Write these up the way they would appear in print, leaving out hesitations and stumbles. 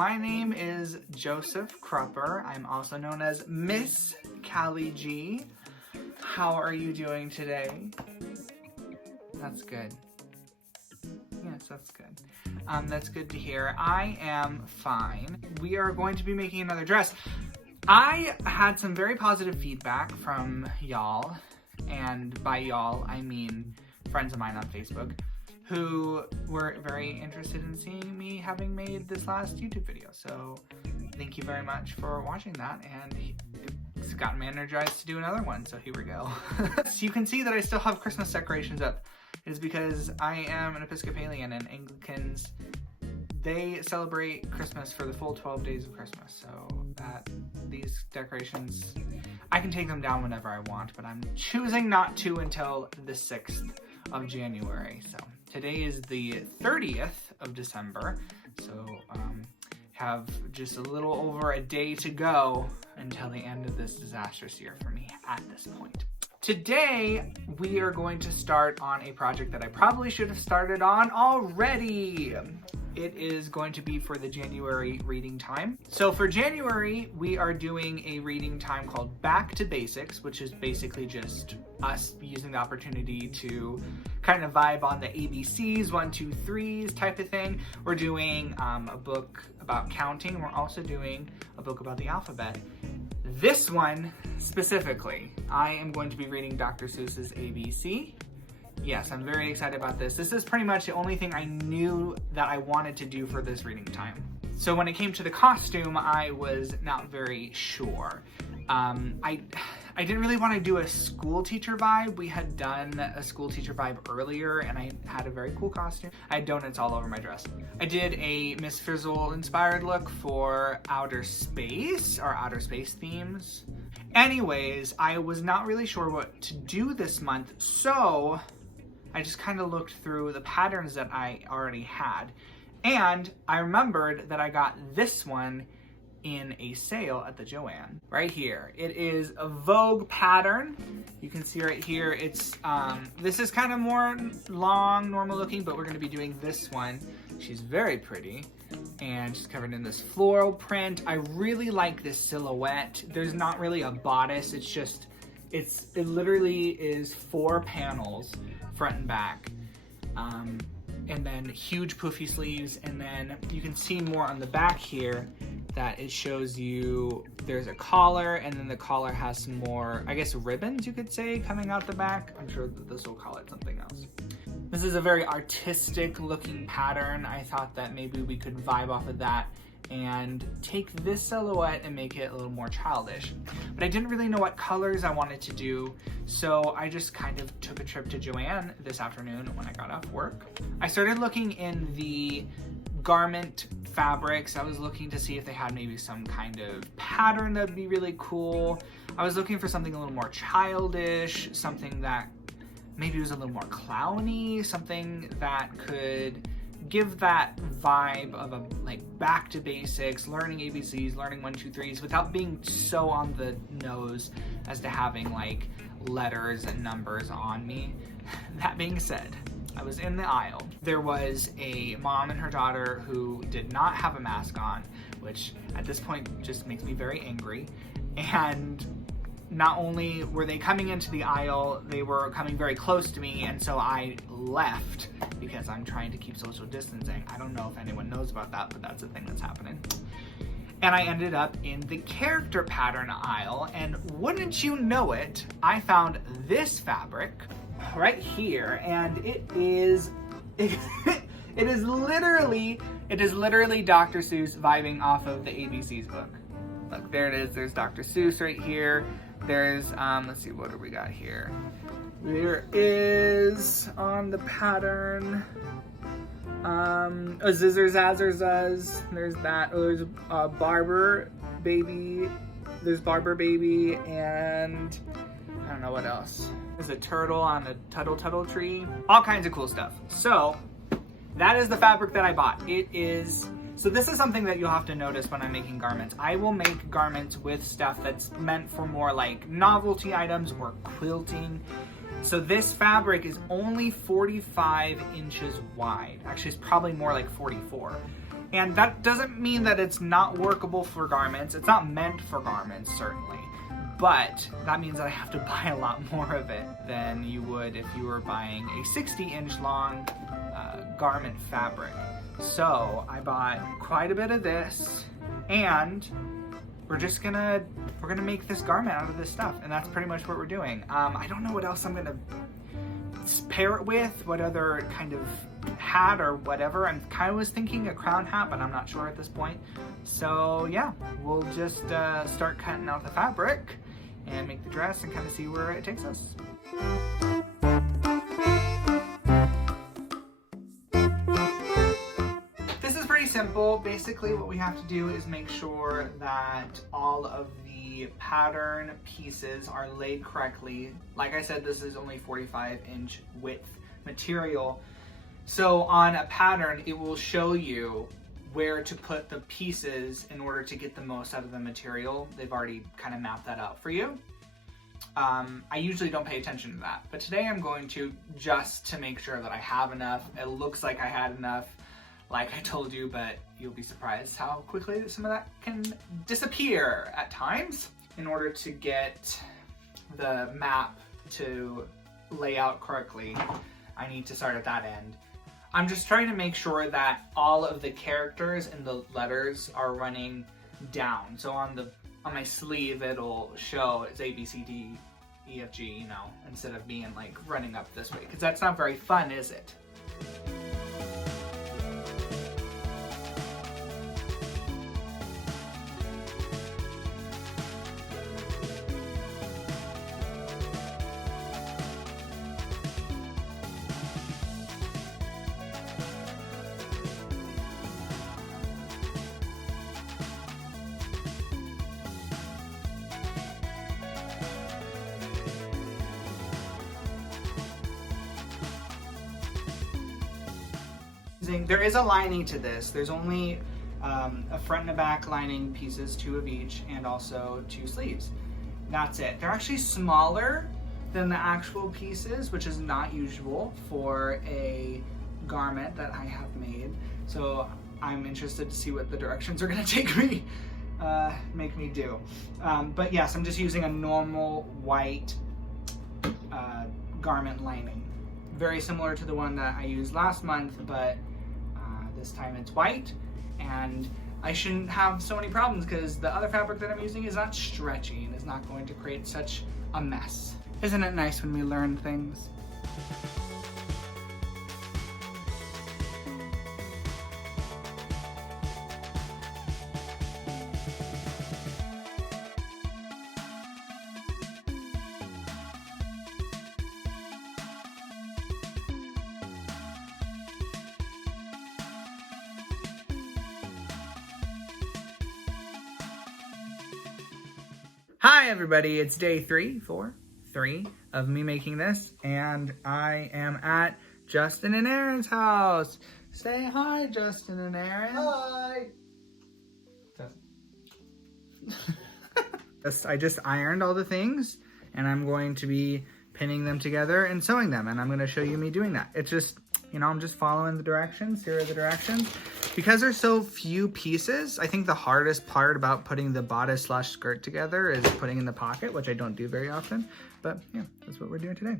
my name is Joseph Crupper. I'm also known as Miss Cali G. How are you doing today? That's good. Yes, that's good. That's good to hear. I am fine. We are going to be making another dress. I had some very positive feedback from y'all, and by y'all, I mean friends of mine on Facebook, who were very interested in seeing me having made this last YouTube video. So thank you very much for watching that, and it's gotten me energized to do another one, so here we go. So you can see that I still have Christmas decorations up. It is because I am an Episcopalian, and Anglicans, they celebrate Christmas for the full 12 days of Christmas. So that these decorations, I can take them down whenever I want, but I'm choosing not to until the 6th of January. So today is the 30th of December, so have just a little over a day to go until the end of this disastrous year for me at this point. Today, we are going to start on a project that I probably should have started on already. It is going to be for the January reading time. So for January, we are doing a reading time called Back to Basics, which is basically just us using the opportunity to kind of vibe on the ABCs, 1, 2, 3s type of thing. We're doing a book about counting. We're also doing a book about the alphabet. This one specifically, I am going to be reading Dr. Seuss's ABC. Yes, I'm very excited about this. This is pretty much the only thing I knew that I wanted to do for this reading time. So when it came to the costume, I was not very sure. I didn't really want to do a school teacher vibe. We had done a school teacher vibe earlier, and I had a very cool costume. I had donuts all over my dress. I did a Miss Frizzle inspired look for outer space, or outer space themes. Anyways, I was not really sure what to do this month, so I just kind of looked through the patterns that I already had. And I remembered that I got this one in a sale at the Joann. Right here. It is a Vogue pattern. You can see right here, it's, this is kind of more long, normal looking, but we're gonna be doing this one. She's very pretty, and she's covered in this floral print. I really like this silhouette. There's not really a bodice, it's just, it literally is 4 panels, front and back. And then huge poofy sleeves, and then you can see more on the back here that it shows you there's a collar, and then the collar has some more, I guess, ribbons, you could say, coming out the back. I'm sure that this will call it something else. This is a very artistic looking pattern. I thought that maybe we could vibe off of that and take this silhouette and make it a little more childish. But I didn't really know what colors I wanted to do, so I just kind of took a trip to Joann this afternoon when I got off work. I started looking in the garment fabrics. I was looking to see if they had maybe some kind of pattern that'd be really cool. I was looking for something a little more childish, something that maybe was a little more clowny, something that could give that vibe of a like back to basics, learning ABCs, learning 1, 2, 3s without being so on the nose as to having like letters and numbers on me. That being said, I was in the aisle. There was a mom and her daughter who did not have a mask on, which at this point just makes me very angry. And not only were they coming into the aisle, they were coming very close to me, and so I left because I'm trying to keep social distancing. I don't know if anyone knows about that, but that's a thing that's happening. And I ended up in the character pattern aisle, and wouldn't you know it, I found this fabric right here, and it is literally Dr. Seuss vibing off of the ABCs book. Look, there it is. There's Dr. Seuss right here. There's, let's see, what do we got here? There is, on the pattern, a Zizzer Zazzer Zuzz. There's that. Oh, there's Barber Baby. There's Barber Baby, and I don't know what else. There's a turtle on a Tuttle Tuttle tree. All kinds of cool stuff. So, that is the fabric that I bought. It is... So this is something that you'll have to notice when I'm making garments. I will make garments with stuff that's meant for more like novelty items or quilting. So this fabric is only 45 inches wide. Actually, it's probably more like 44. And that doesn't mean that it's not workable for garments. It's not meant for garments, certainly. But that means that I have to buy a lot more of it than you would if you were buying a 60-inch long garment fabric. So I bought quite a bit of this, and we're gonna make this garment out of this stuff, and that's pretty much what we're doing. I don't know what else I'm gonna pair it with, what other kind of hat or whatever. I kind of was thinking a crown hat, but I'm not sure at this point. So yeah, we'll just start cutting out the fabric and make the dress and kind of see where it takes us. This is pretty simple. Basically what we have to do is make sure that all of the pattern pieces are laid correctly. Like I said, this is only 45-inch width material. So on a pattern, it will show you where to put the pieces in order to get the most out of the material. They've already kind of mapped that out for you. I usually don't pay attention to that, but today I'm going to, just to make sure that I have enough. It looks like I had enough, like I told you, but you'll be surprised how quickly some of that can disappear at times. In order to get the map to lay out correctly, I need to start at that end. I'm just trying to make sure that all of the characters and the letters are running down. So on my sleeve, it'll show it's A, B, C, D, E, F, G, you know, instead of being like running up this way, because that's not very fun, is it? There is a lining to this. There's only a front and a back lining pieces, 2 of each, and also 2 sleeves. That's it. They're actually smaller than the actual pieces, which is not usual for a garment that I have made. So I'm interested to see what the directions are gonna take me, make me do. But yes, I'm just using a normal white garment lining. Very similar to the one that I used last month, but this time it's white, and I shouldn't have so many problems because the other fabric that I'm using is not stretchy and is not going to create such a mess. Isn't it nice when we learn things? Hi everybody, it's day 3 of me making this, and I am at Justin and Aaron's house. Say hi, Justin and Aaron. Hi. I just ironed all the things, and I'm going to be pinning them together and sewing them, and I'm going to show you me doing that. It's just, you know, I'm just following the directions. Here are the directions. Because there's so few pieces, I think the hardest part about putting the bodice/skirt together is putting in the pocket, which I don't do very often. But yeah, that's what we're doing today.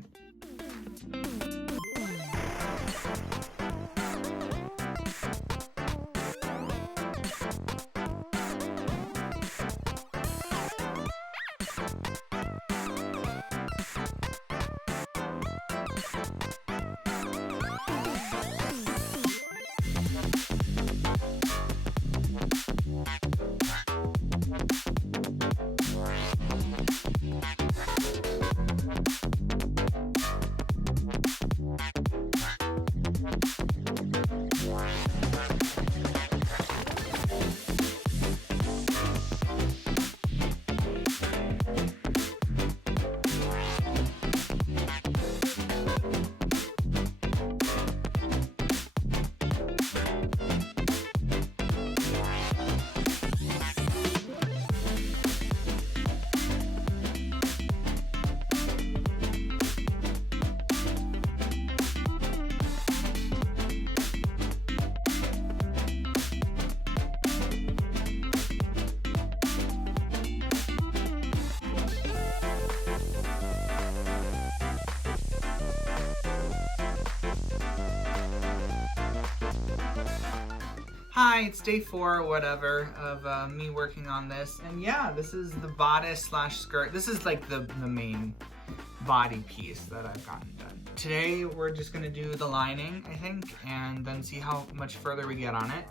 hi, it's day 4 or whatever of me working on this. And yeah, this is the bodice slash skirt. This is like the main body piece that I've gotten done. Today we're just gonna do the lining, I think, and then see how much further we get on it.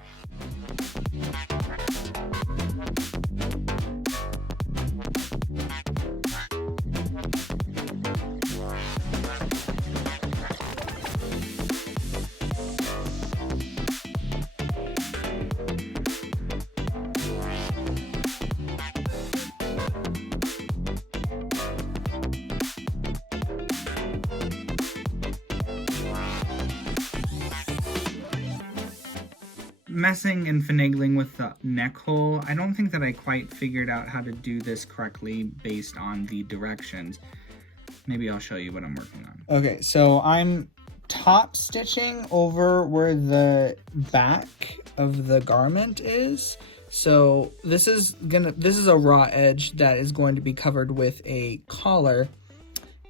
Messing and finagling with the neck hole. I don't think that I quite figured out how to do this correctly based on the directions. Maybe I'll show you what I'm working on. Okay, so I'm top stitching over where the back of the garment is. So this is a raw edge that is going to be covered with a collar.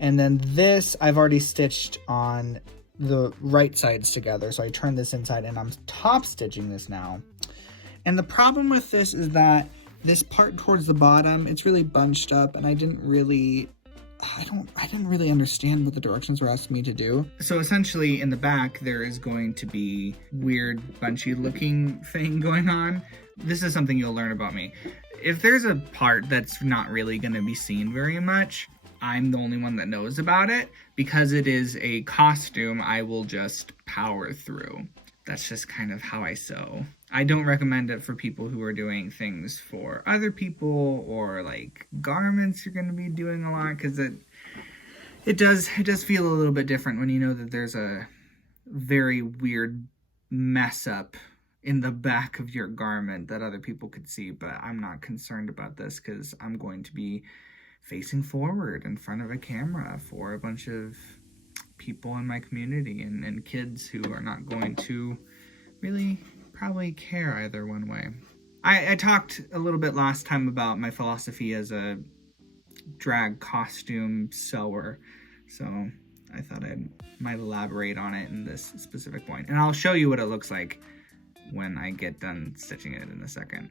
And then this I've already stitched on the right sides together. So I turn this inside and I'm top stitching this now. And the problem with this is that this part towards the bottom, it's really bunched up, and I didn't really understand what the directions were asking me to do. So essentially in the back, there is going to be weird bunchy looking thing going on. This is something you'll learn about me. If there's a part that's not really going to be seen very much, I'm the only one that knows about it. Because it is a costume, I will just power through. That's just kind of how I sew. I don't recommend it for people who are doing things for other people, or like garments you're going to be doing a lot, because it does feel a little bit different when you know that there's a very weird mess up in the back of your garment that other people could see. But I'm not concerned about this because I'm going to be facing forward in front of a camera for a bunch of people in my community and kids who are not going to really probably care either one way. I talked a little bit last time about my philosophy as a drag costume sewer, so I thought I might elaborate on it in this specific point. And I'll show you what it looks like when I get done stitching it in a second.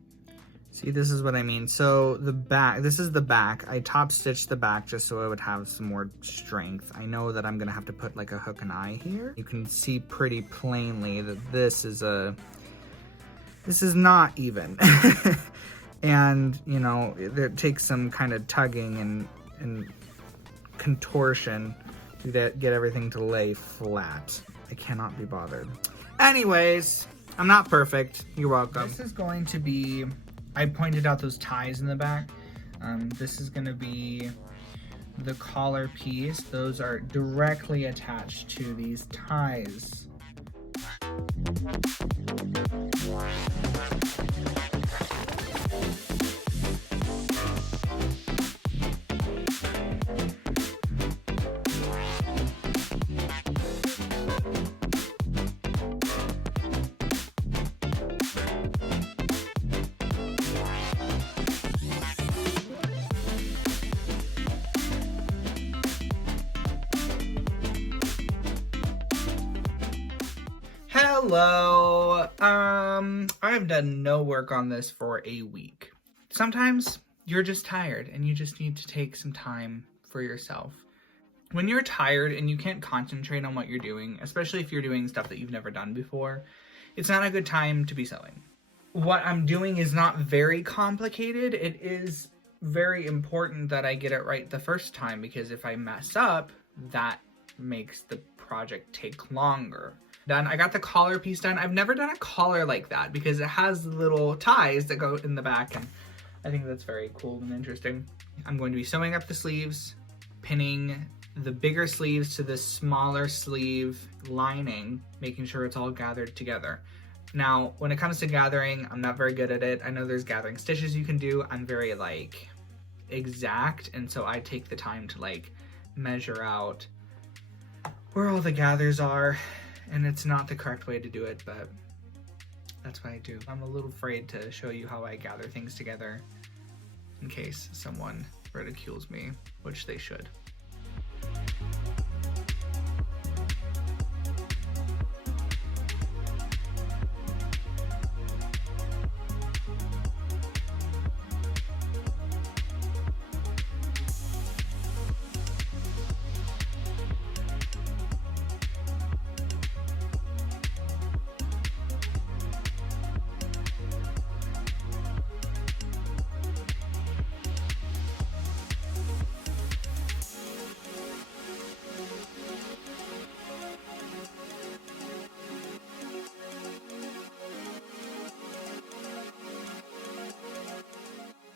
See, this is what I mean. So the back, this is the back. I top stitched the back just so I would have some more strength. I know that I'm gonna have to put like a hook and eye here. You can see pretty plainly that this is not even. And, you know, it takes some kind of tugging and contortion to get everything to lay flat. I cannot be bothered. Anyways, I'm not perfect. You're welcome. This is going to be, I pointed out those ties in the back. This is going to be the collar piece. Those are directly attached to these ties. Hello. I've done no work on this for a week. Sometimes you're just tired and you just need to take some time for yourself. When you're tired and you can't concentrate on what you're doing, especially if you're doing stuff that you've never done before, it's not a good time to be sewing. What I'm doing is not very complicated. It is very important that I get it right the first time, because if I mess up, that makes the project take longer. Done. I got the collar piece done. I've never done a collar like that because it has little ties that go in the back, and I think that's very cool and interesting. I'm going to be sewing up the sleeves, pinning the bigger sleeves to the smaller sleeve lining, making sure it's all gathered together. Now, when it comes to gathering, I'm not very good at it. I know there's gathering stitches you can do. I'm very like exact, and so I take the time to like measure out where all the gathers are. And it's not the correct way to do it, but that's what I do. I'm a little afraid to show you how I gather things together in case someone ridicules me, which they should.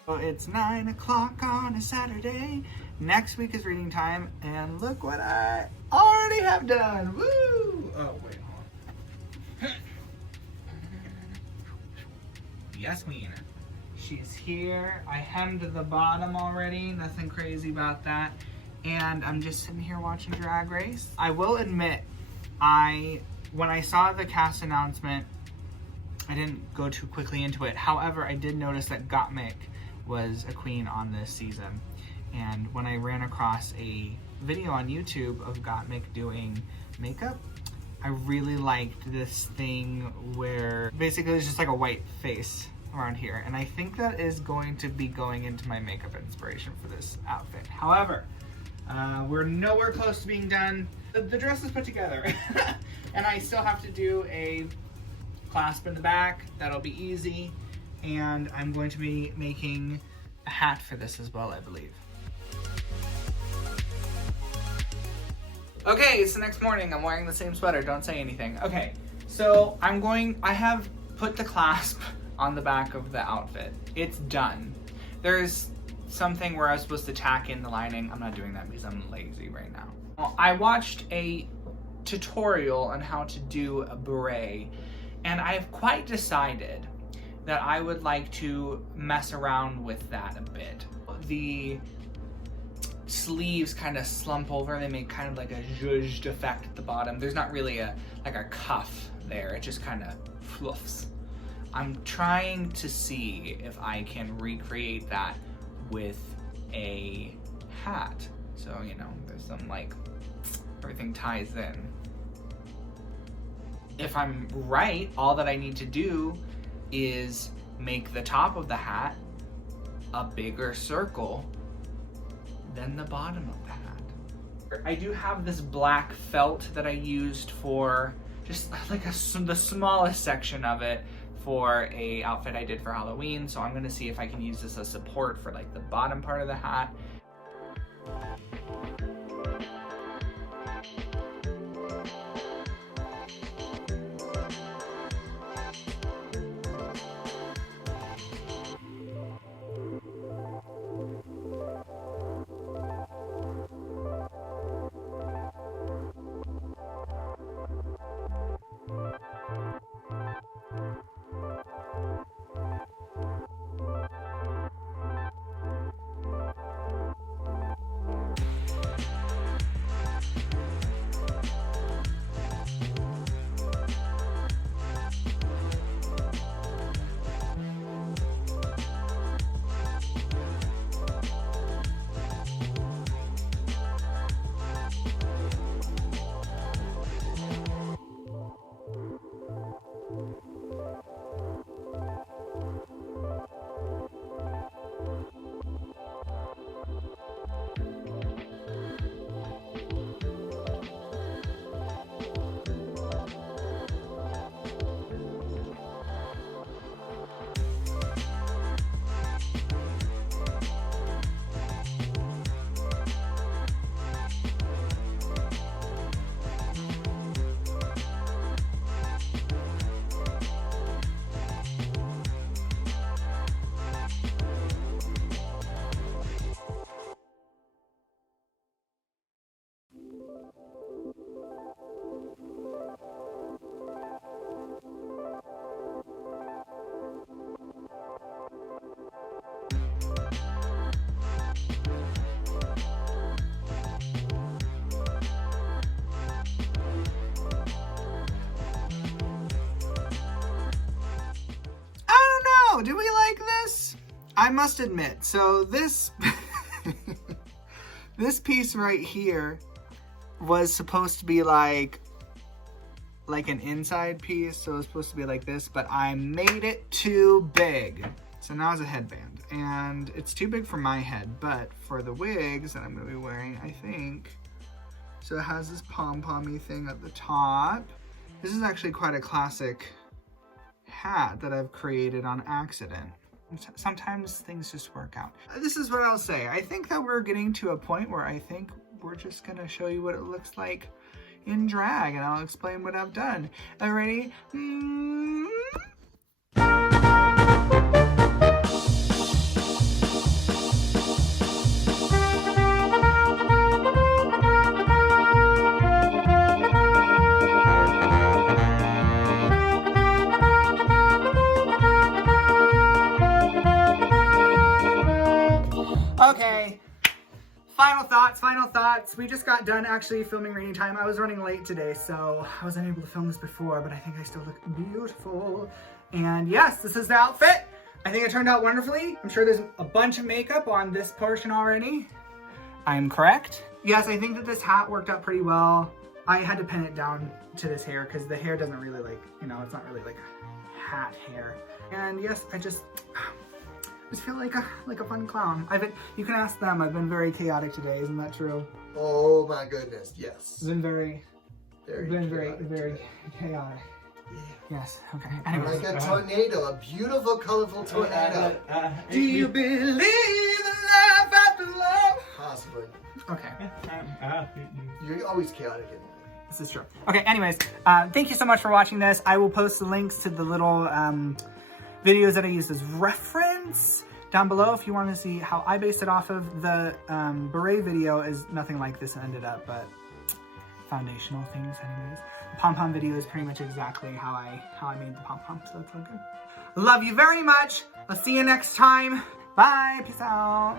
So it's 9 o'clock on a Saturday. Next week is reading time, and look what I already have done. Woo! Oh, wait, hold on. Yes, queen. She's here. I hemmed the bottom already. Nothing crazy about that. And I'm just sitting here watching Drag Race. I will admit, when I saw the cast announcement, I didn't go too quickly into it. However, I did notice that Gottmik was a queen on this season. And when I ran across a video on YouTube of Gottmik doing makeup, I really liked this thing where basically it's just like a white face around here. And I think that is going to be going into my makeup inspiration for this outfit. However, we're nowhere close to being done. The dress is put together. And I still have to do a clasp in the back. That'll be easy. And I'm going to be making a hat for this as well, I believe. Okay, it's the next morning. I'm wearing the same sweater. Don't say anything. Okay, so I have put the clasp on the back of the outfit. It's done. There's something where I was supposed to tack in the lining. I'm not doing that because I'm lazy right now. Well, I watched a tutorial on how to do a beret, and I've quite decided that I would like to mess around with that a bit. The sleeves kind of slump over. They make kind of like a zhuzhed effect at the bottom. There's not really a cuff there. It just kind of fluffs. I'm trying to see if I can recreate that with a hat. So, you know, there's some everything ties in. If I'm right, all that I need to do is make the top of the hat a bigger circle than the bottom of the hat. I do have this black felt that I used for just the smallest section of it for a outfit I did for Halloween. So I'm gonna see if I can use this as support for the bottom part of the hat. Do we like this? I must admit, so this this piece right here was supposed to be like an inside piece, so it was supposed to be like this, but I made it too big. So now it's a headband, and it's too big for my head, but for the wigs that I'm gonna be wearing, I think. So it has this pom-pom-y thing at the top. This is actually quite a classic hat that I've created on accident. Sometimes things just work out. This is what I'll say. I think that we're getting to a point where I think we're just gonna show you what it looks like in drag, and I'll explain what I've done. Are you ready? thoughts. We just got done actually filming Reading Time. I was running late today, so I wasn't able to film this before, but I think I still look beautiful. And yes, this is the outfit. I think it turned out wonderfully. I'm sure there's a bunch of makeup on this portion already. I'm correct. Yes, I think that this hat worked out pretty well. I had to pin it down to this hair because the hair doesn't really like, you know, it's not really like a hat hair. And yes, I just feel like a fun clown. You can ask them. I've been very chaotic today. Isn't that true? Oh my goodness, yes. It's been very chaotic. Yeah. Yes. Okay. Anyways. Like a tornado, a beautiful, colorful tornado. Do you believe in life after love? Possibly. Okay. You're always chaotic anyway. This is true. Okay. Anyways, thank you so much for watching this. I will post the links to the little videos that I used as reference down below if you want to see how I based it off of. The beret video is nothing like this ended up, but foundational things anyways. The PomPom video is pretty much exactly how I made the PomPom, so that's all good. Love you very much. I'll see you next time. Bye. Peace out.